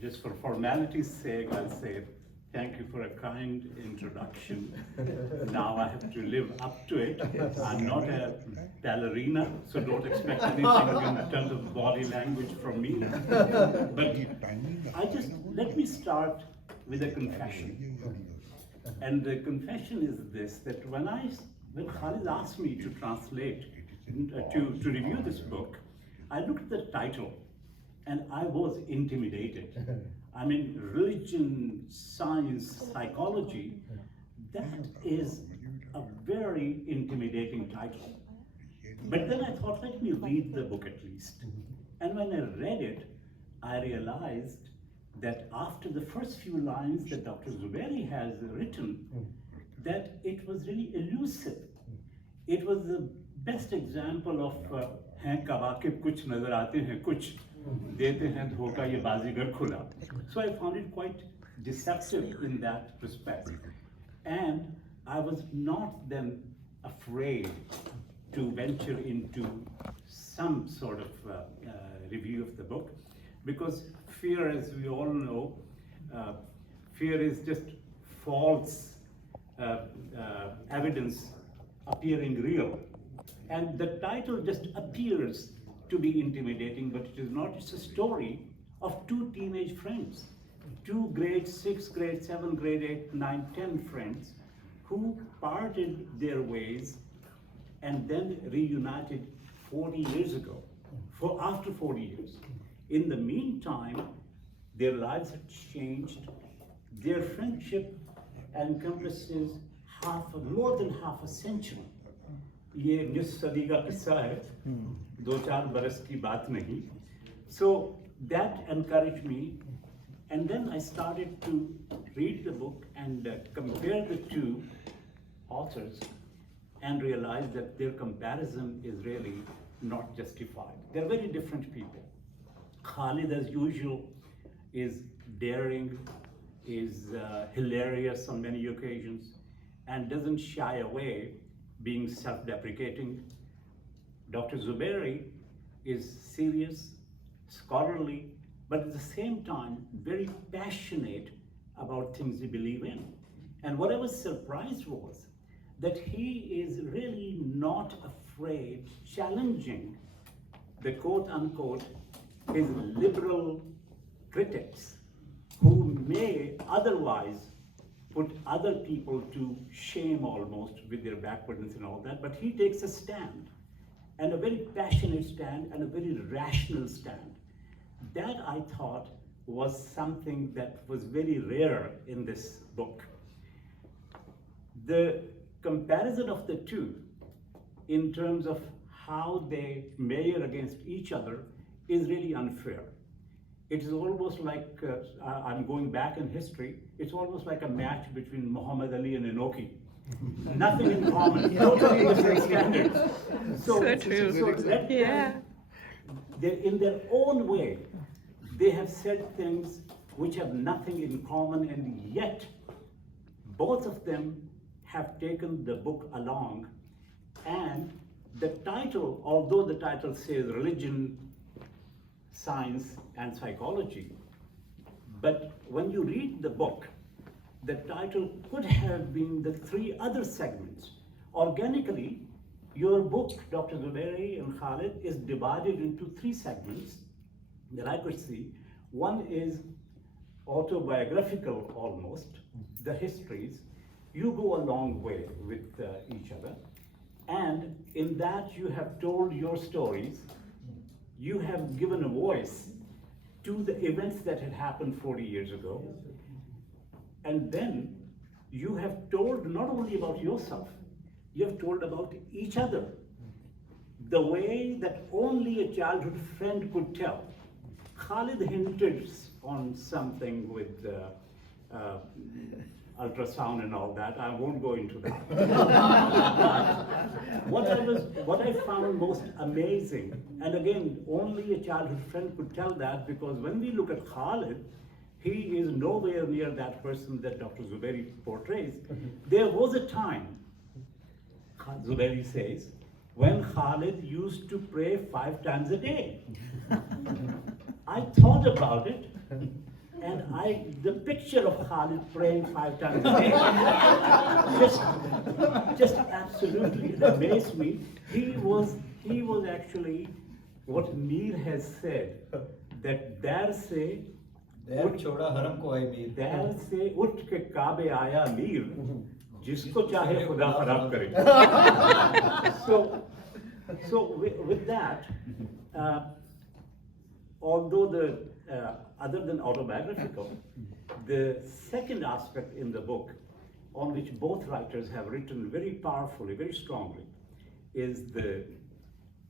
Just for formality's sake, I'll say thank you for a kind introduction. Now I have to live up to it. I'm not a ballerina, so don't expect anything in terms of body language from me. But let me start with a confession. And the confession is this, that when Khalid asked me to translate, to review this book, I looked at the title and I was intimidated. I mean, religion, science, psychology, that is a very intimidating title. But then I thought, let me read the book at least. And when I read it, I realized that after the first few lines that Dr. Zubairi has written, that it was really elusive. It was the best example of हैं कवाकिब कुछ नजर आते हैं कुछ देते हैं धोखा ये बाजीगर खुला. So I found it quite deceptive in that respect, and I was not then afraid to venture into some sort of review of the book, because fear, as we all know, fear is just false evidence appearing real. And the title just appears to be intimidating, but it is not. It's a story of two teenage friends, two grade 6, grade 7, grade 8, 9, 10 friends who parted their ways and then reunited 40 years ago, after 40 years. In the meantime, their lives have changed. Their friendship encompasses more than half a century. ये 19 सदी का किस्सा है, 2-4 बरस की बात नहीं. So that encouraged me, and then I started to read the book and compare the two authors and realized that their comparison is really not justified. They're very different people. Khalid, as usual, is daring, is hilarious on many occasions, and doesn't shy away being self-deprecating. Dr. Zubairi is serious, scholarly, but at the same time very passionate about things he believes in. And what I was surprised was that he is really not afraid challenging the quote-unquote his liberal critics who may otherwise put other people to shame almost with their backwardness and all that, but he takes a stand, and a very passionate stand and a very rational stand. That I thought was something that was very rare in this book. The comparison of the two in terms of how they measure against each other is really unfair. It is almost like, I'm going back in history, it's almost like a match between Muhammad Ali and Inoki. Nothing in common, totally different standards. So true. In their own way, they have said things which have nothing in common, and yet both of them have taken the book along. And the title, although the title says religion, science, and psychology, but when you read the book, the title could have been the 3 other segments. Organically, your book, Dr. Zubairi and Khalid, is divided into 3 segments that I could see. One is autobiographical almost, the histories. You go a long way with each other. And in that you have told your stories. You have given a voice to the events that had happened 40 years ago. And then you have told not only about yourself, you have told about each other, the way that only a childhood friend could tell. Khalid hinted on something with ultrasound and all that. I won't go into that. What I found most amazing, and again, only a childhood friend could tell that, because when we look at Khalid, he is nowhere near that person that Dr. Zubairi portrays. There was a time, Zubairi says, when Khalid used to pray 5 times a day. I thought about it, and the picture of Khalid praying 5 times a day just absolutely amazed me. He was actually what Mir has said, that there se छोड़ा हरम को आए Mir there se उठ के काबे आया मीर जिसको चाहे खुदा खराब करे. So with that, although other than autobiographical, the second aspect in the book, on which both writers have written very powerfully, very strongly, is the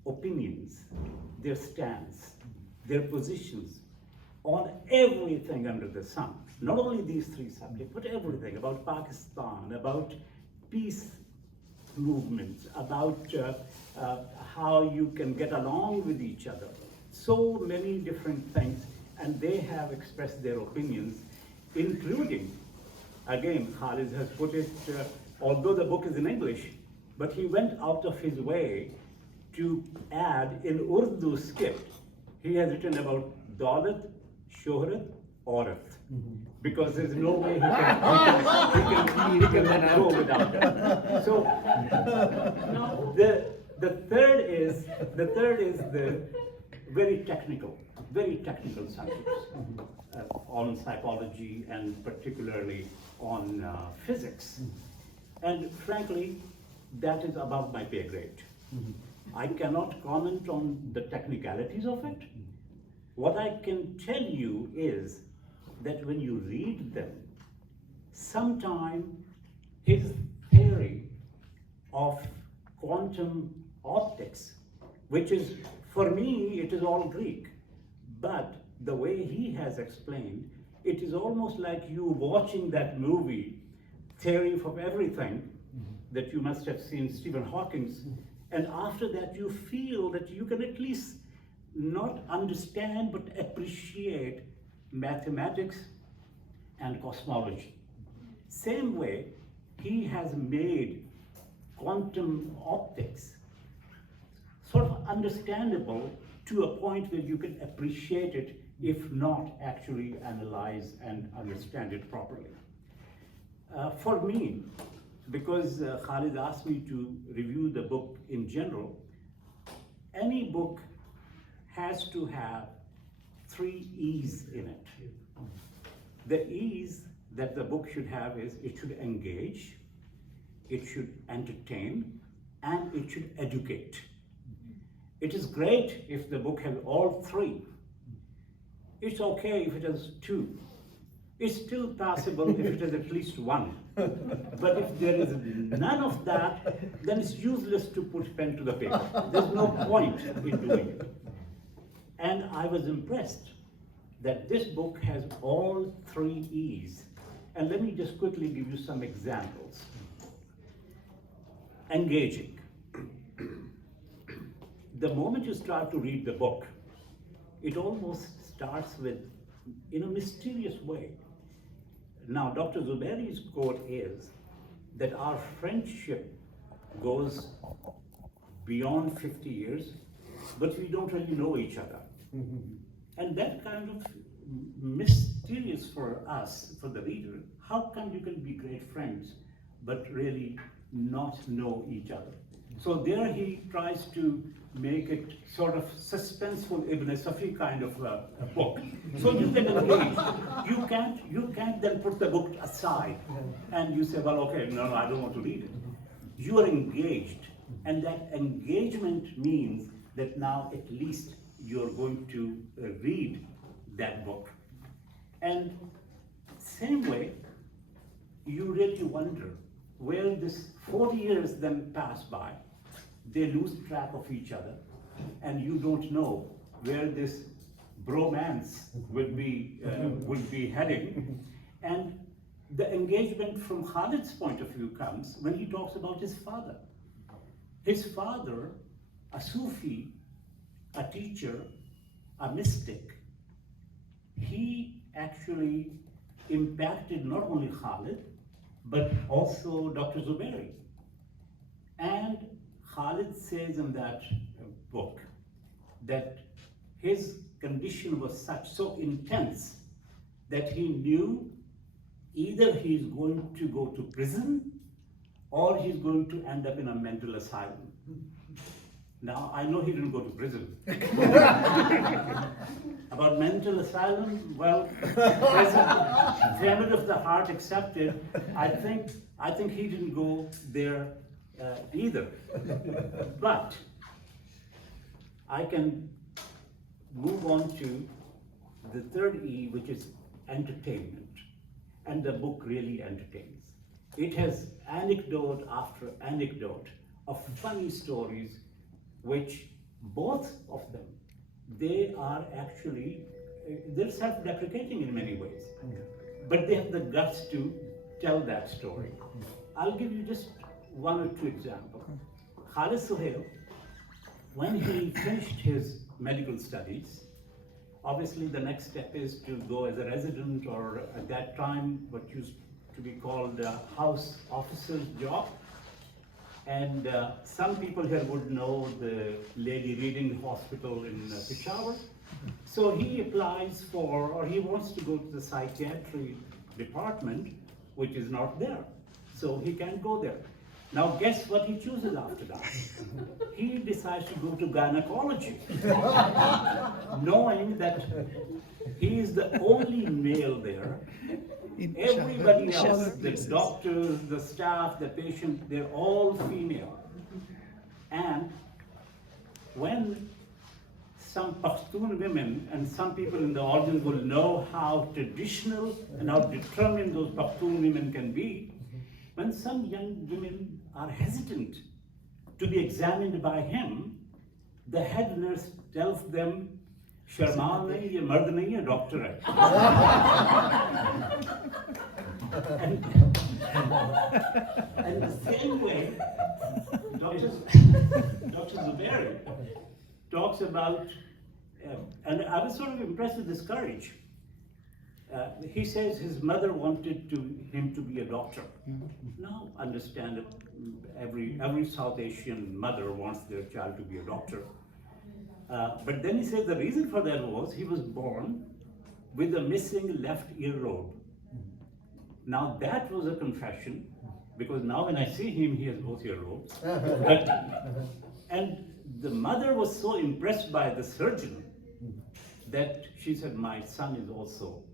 opinions, their stance, their positions on everything under the sun. Not only these 3 subjects, but everything about Pakistan, about peace movements, about how you can get along with each other. So many different things, and they have expressed their opinions, including, again, Khalid has put it, although the book is in English, but he went out of his way to add in Urdu script. He has written about Daulat, Shohrat, Aurat, because there's no way he can go without that. So now the third is the very technical subjects on psychology and particularly on physics. And frankly, that is above my pay grade. I cannot comment on the technicalities of it. What I can tell you is that when you read them, sometime his theory of quantum optics, which is, for me, it is all Greek, but the way he has explained, it is almost like you watching that movie, Theory of Everything, that you must have seen Stephen Hawking's, and after that you feel that you can at least not understand but appreciate mathematics and cosmology. Same way, he has made quantum optics sort of understandable to a point where you can appreciate it, if not actually analyze and understand it properly. For me, because Khalid asked me to review the book in general, any book has to have 3 E's in it. The E's that the book should have is it should engage, it should entertain, and it should educate. It is great if the book has all 3. It's okay if it has 2. It's still possible if it has at least 1. But if there is none of that, then it's useless to put pen to the paper. There's no point in doing it. And I was impressed that this book has all 3 E's. And let me just quickly give you some examples. Engaging. The moment you start to read the book, it almost starts with, in a mysterious way. Now, Dr. Zubairi's quote is that our friendship goes beyond 50 years, but we don't really know each other. And that kind of mysterious for us, for the reader. How come you can be great friends, but really not know each other? So there he tries to make it sort of suspenseful Ibn Safi kind of a book. So you get engaged. You can't then put the book aside and you say, well, okay, no, I don't want to read it. You are engaged, and that engagement means that now at least you're going to read that book. And same way, you really wonder where this 40 years then pass by. They lose track of each other, and you don't know where this bromance would be heading. And the engagement from Khalid's point of view comes when he talks about his father. His father, a Sufi, a teacher, a mystic, he actually impacted not only Khalid, but also Dr. Zubairi. And Khalid says in that book that his condition was such, so intense, that he knew either he's going to go to prison or he's going to end up in a mental asylum. Now, I know he didn't go to prison. About mental asylum, well, famine of the heart accepted. I think he didn't go there either. But I can move on to the third E, which is entertainment. And the book really entertains. It has anecdote after anecdote of funny stories, which both of them, they are actually, they're self-deprecating in many ways, but they have the guts to tell that story. I'll give you just one or two examples. Khalid Suhail, when he finished his medical studies, obviously the next step is to go as a resident, or at that time what used to be called a house officer's job. And some people here would know the Lady Reading Hospital in Peshawar. So he applies for, or he wants to go to the psychiatry department, which is not there. So he can't go there. Now guess what he chooses after that? He decides to go to gynecology, knowing that he is the only male there. Everybody else, the doctors, the staff, the patient, they're all female. And when some Pashtun women, and some people in the audience will know how traditional and how determined those Pashtun women can be, when some young women are hesitant to be examined by him, the head nurse tells them, "Sharma nahi, ye mard nahi hai, doctor hai." And the same way, Dr. Zubairi talks about, and I was sort of impressed with his courage. He says his mother wanted him to be a doctor. Now, understand that every South Asian mother wants their child to be a doctor. But then he says the reason for that was he was born with a missing left earlobe. Now that was a confession, because now when I see him, he has both earlobes. And the mother was so impressed by the surgeon that she said, "My son is also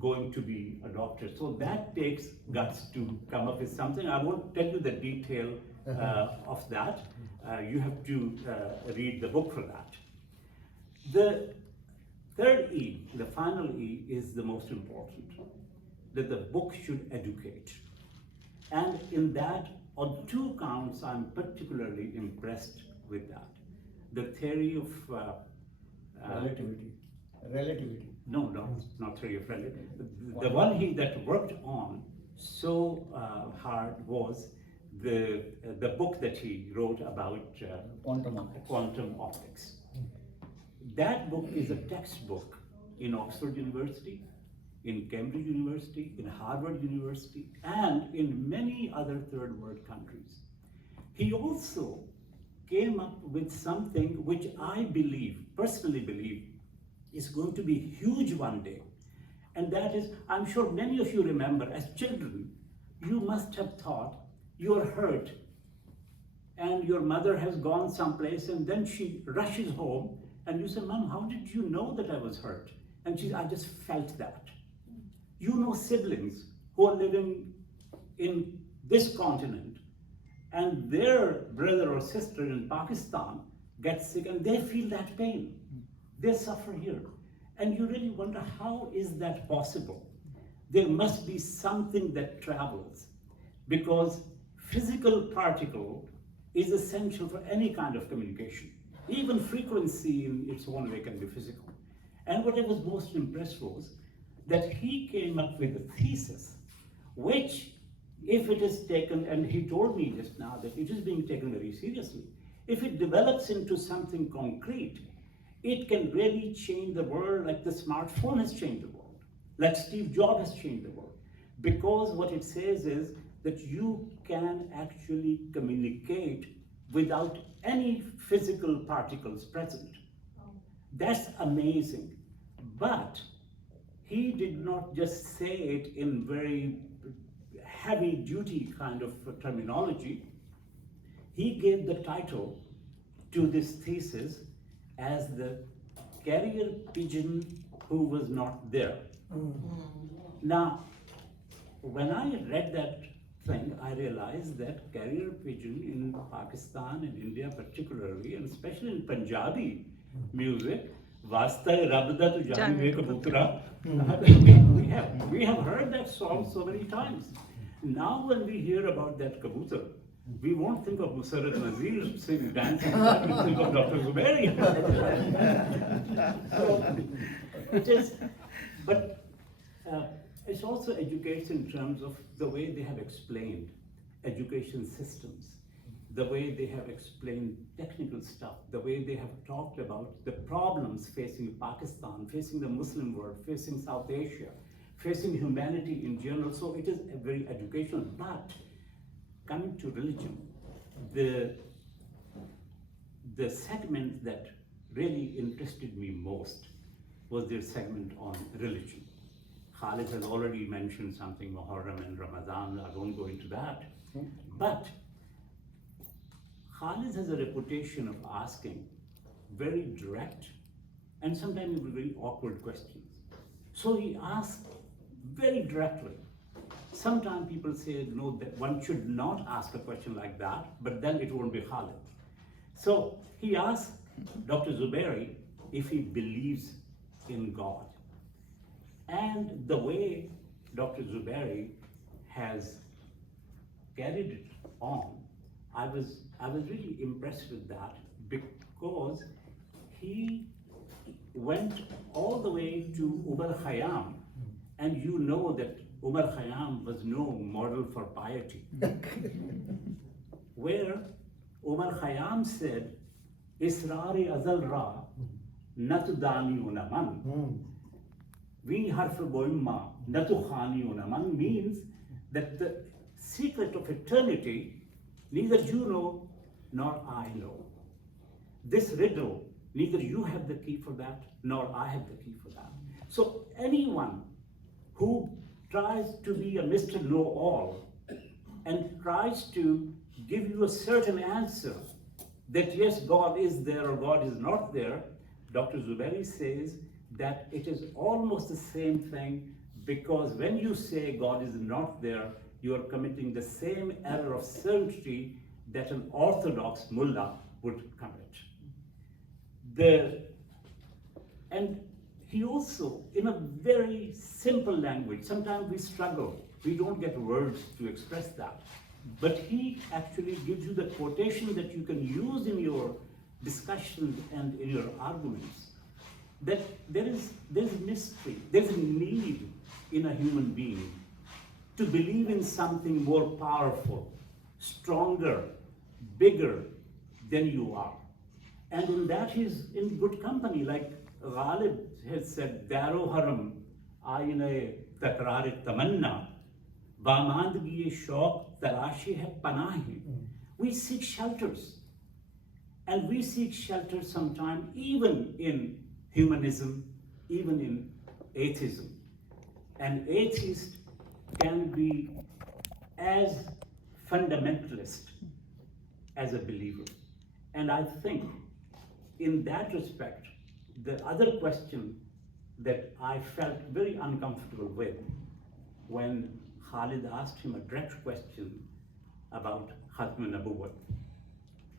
going to be a doctor." So that takes guts to come up with something. I won't tell you the detail of that. You have to read the book for that. The third E, the final E, is the most important, that the book should educate. And in that, on two counts, I'm particularly impressed with that. The theory of Relativity. No, not theory of relativity. The one that worked on so hard was the book that he wrote about quantum optics. That book is a textbook in Oxford University, in Cambridge University, in Harvard University, and in many other third world countries. He also came up with something which I personally believe, is going to be huge one day. And that is, I'm sure many of you remember, as children, you must have thought you're hurt and your mother has gone someplace, and then she rushes home and you say, "Mom, how did you know that I was hurt?" And I just felt that. You know siblings who are living in this continent and their brother or sister in Pakistan gets sick and they feel that pain. They suffer here. And you really wonder, how is that possible? There must be something that travels, because physical particle is essential for any kind of communication. Even frequency in its own way can be physical. And what I was most impressed was that he came up with a thesis, which, if it is taken, and he told me just now that it is being taken very seriously, if it develops into something concrete, it can really change the world like the smartphone has changed the world, like Steve Jobs has changed the world. Because what it says is that you can actually communicate without any physical particles present. That's amazing. But he did not just say it in very heavy duty kind of terminology. He gave the title to this thesis as the carrier pigeon who was not there. Now, when I read that thing, I realized that carrier pigeon in Pakistan and India particularly, and especially in Punjabi music, Vasta Rabda tu Jani Ve Kabutra, we have heard that song so many times. Now when we hear about that kabutar, we won't think of Musarat Nazir singing, dancing, we think of Dr. Zubairi. So it is, but it also educates in terms of the way they have explained education systems, the way they have explained technical stuff, the way they have talked about the problems facing Pakistan, facing the Muslim world, facing South Asia, facing humanity in general. So it is a very educational. But coming to religion, the segment that really interested me most was their segment on religion. Khalid has already mentioned something, Muharram and Ramadan, I won't go into that. But Khalid has a reputation of asking very direct and sometimes even very awkward questions. So he asked very directly. Sometimes people say, no, that one should not ask a question like that, but then it won't be Khalid. So he asked Dr. Zubairi if he believes in God. And the way Dr. Zubairi has carried it on, I was really impressed with that because he went all the way to Umar Khayyam, and you know that Umar Khayyam was no model for piety. Where Umar Khayyam said, Israri azal ra natudani unaman. Vi harf boimma natukhani unaman means that the secret of eternity, neither you know nor I know. This riddle, neither you have the key for that, nor I have the key for that. So anyone who tries to be a Mr. Know-All and tries to give you a certain answer that yes, God is there or God is not there, Dr. Zubairi says that it is almost the same thing, because when you say God is not there, you are committing the same error of certainty that an orthodox mullah would commit. And he also, in a very simple language, sometimes we struggle, we don't get words to express that, but he actually gives you the quotation that you can use in your discussions and in your arguments, that there's mystery, there's a need in a human being to believe in something more powerful, stronger, bigger than you are. And in that he's in good company, like Ghalib has said, Daro haram, aine takrar tamanna, bamandgi shauq tarashi hai panahi. We seek shelters. And we seek shelter sometimes even in humanism, even in atheism. An atheist can be as fundamentalist as a believer. And I think in that respect, the other question that I felt very uncomfortable with when Khalid asked him a direct question about Khatm Nabuwwat,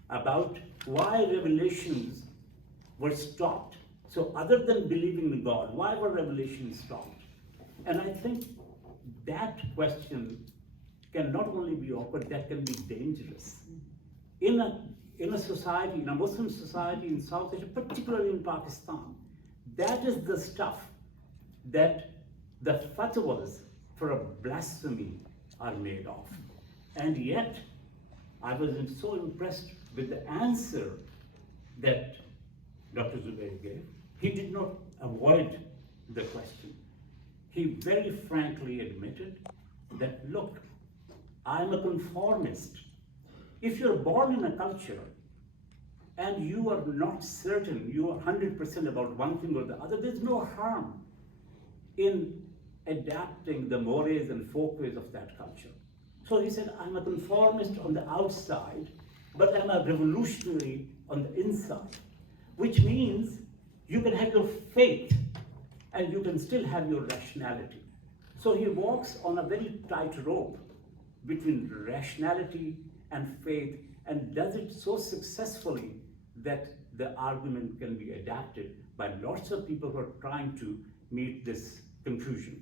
about why revelations were stopped. So other than believing in God, why were revelations stopped? And I think that question can not only be awkward, that can be dangerous. In a society, in a Muslim society in South Asia, particularly in Pakistan, that is the stuff that the fatwas for a blasphemy are made of. And yet, I was so impressed with the answer that Dr. Zubair gave. He did not avoid the question. He very frankly admitted that, look, I'm a conformist. If you're born in a culture and you are not certain, you are 100% about one thing or the other, there's no harm in adapting the mores and folkways of that culture. So he said, I'm a conformist on the outside, but I'm a revolutionary on the inside, which means you can have your faith and you can still have your rationality. So he walks on a very tight rope between rationality and faith, and does it so successfully that the argument can be adapted by lots of people who are trying to meet this conclusion.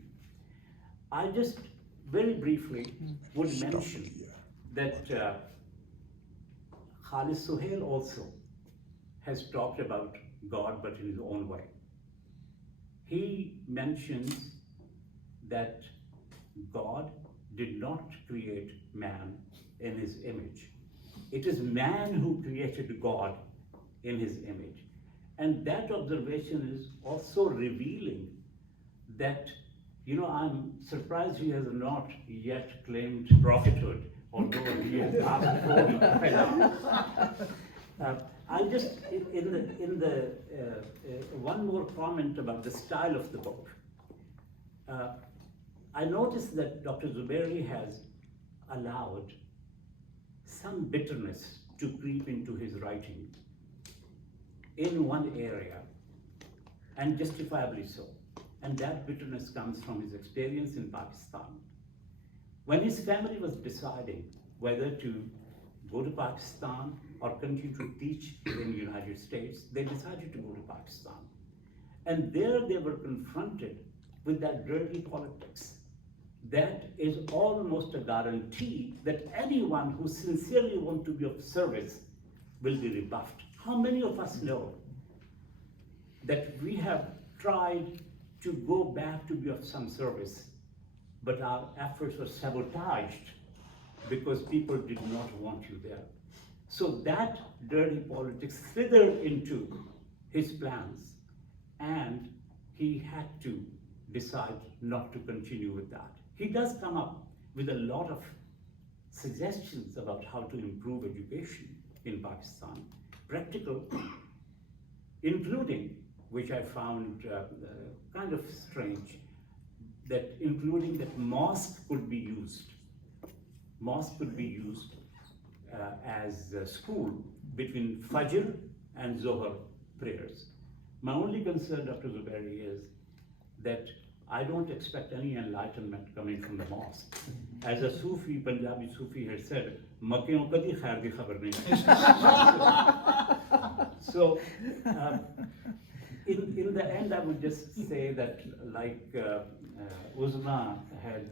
I just very briefly would mention that Khalid Suhail also has talked about God, but in his own way. He mentions that God did not create man in his image. It is man who created God in his image. And that observation is also revealing that, I'm surprised he has not yet claimed prophethood, although he has passed 40. I'll just, one more comment about the style of the book. I noticed that Dr. Zubairi has allowed some bitterness to creep into his writing in one area, and justifiably so. And that bitterness comes from his experience in Pakistan. When his family was deciding whether to go to Pakistan or continue to teach in the United States, they decided to go to Pakistan. And there they were confronted with that dirty politics. That is almost a guarantee that anyone who sincerely wants to be of service will be rebuffed. How many of us know that we have tried to go back to be of some service, but our efforts were sabotaged because people did not want you there? So that dirty politics slithered into his plans, and he had to decide not to continue with that. He does come up with a lot of suggestions about how to improve education in Pakistan, practical, including, which I found kind of strange, that including that mosque could be used. Mosque could be used as a school between Fajr and Zohar prayers. My only concern, Dr. Zubairi, is that I don't expect any enlightenment coming from the mosque. As a Sufi, Punjabi Sufi had said, "Makkiyon kadi khair di khabar nahi." So, in the end, I would just say that, like Uzma had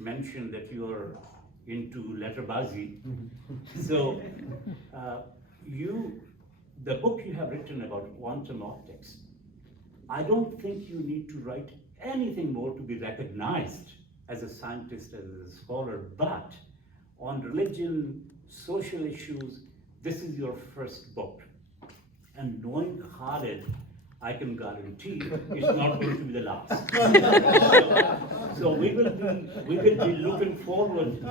mentioned, that you are into letterbazi. So, the book you have written about quantum optics, I don't think you need to write anything more to be recognized as a scientist, as a scholar, but on religion, social issues, this is your first book. And knowing Khalid, I can guarantee it's not going to be the last. So we will be looking forward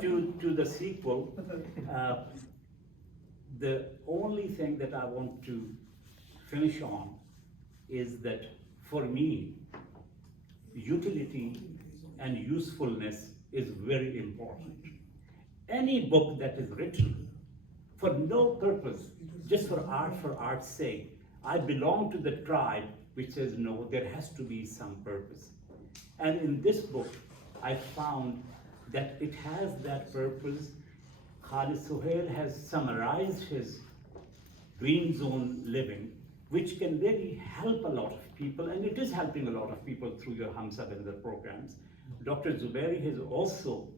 to the sequel. The only thing that I want to finish on is that, for me, utility and usefulness is very important. Any book that is written for no purpose, just for art's sake, I belong to the tribe which says, no, there has to be some purpose. And in this book, I found that it has that purpose. Khalid Suhail has summarized his green zone living, which can really help a lot of people, and it is helping a lot of people through your Hamsa and other programs. Dr. Zubairi has also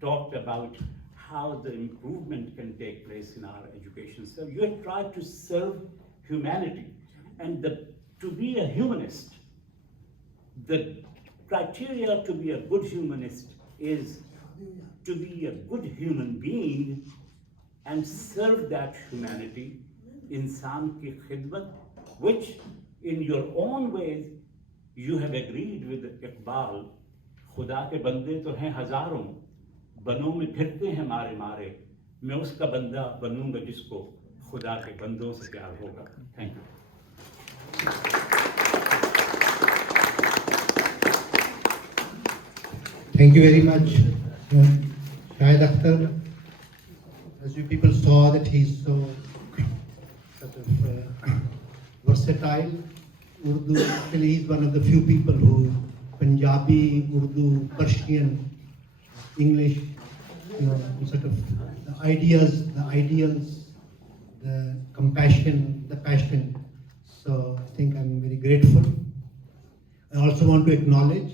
talked about how the improvement can take place in our education. So you have tried to serve humanity, and to be a humanist, the criteria to be a good humanist is to be a good human being and serve that humanity, insan ki khidmat, which in your own ways you have agreed with Iqbal, खुदा के बंदे तो हैं हजारों, बनों में फिरते हैं मारे मारे, मैं उसका बंदा बनूंगा जिसको खुदा के बंदों से प्यार होगा। Thank you. Thank you very much, Shahid Akhtar. As you people saw that he's so sort of versatile. Urdu, actually he's one of the few people who Punjabi, Urdu, Persian, English, sort of the ideas, the ideals, the compassion, the passion. So I think I'm very grateful. I also want to acknowledge